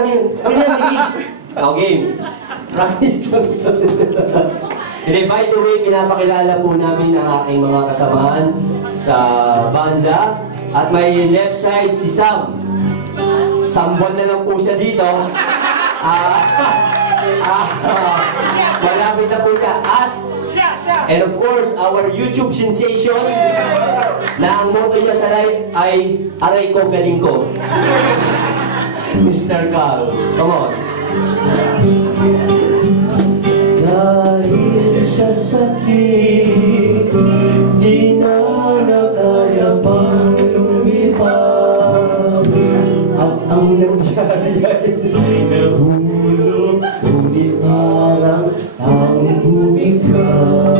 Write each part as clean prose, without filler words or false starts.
ka na yun. Okay. Practice lang. Hindi, by the way, pinapakilala po namin ang aking mga kasamahan sa banda. At may left side si Sam. Sambuan na lang po siya dito. Malapit na po siya. At, and of course, our YouTube sensation na ang motto niya sa live ay aray ko, galing ko. Mr. Carl, come on. Dahil sa sakit, di na nakaya pang lumipad. At ang nangyari ay nahulog, ngunit parang ang bumigas.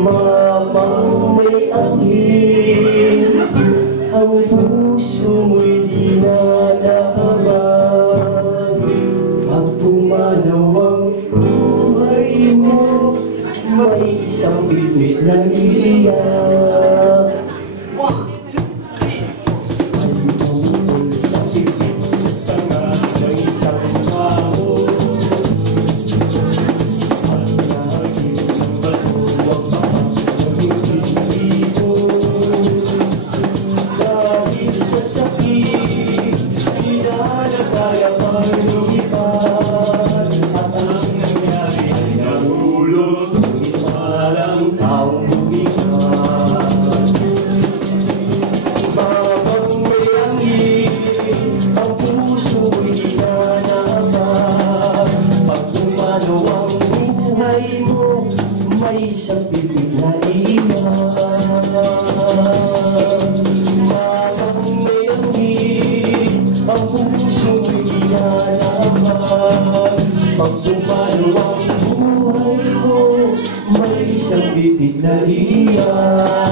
Mamang may anghel, ang puso mo'y di na nakaban. Pag pumanaw ang buhay mo, may isang bibig na iiyak. May isang bibig na iiyak. Habang may anghel, ang puso mo'y ginanaman. Pag tumalo ang buhay mo, may isang bibig na iiyak.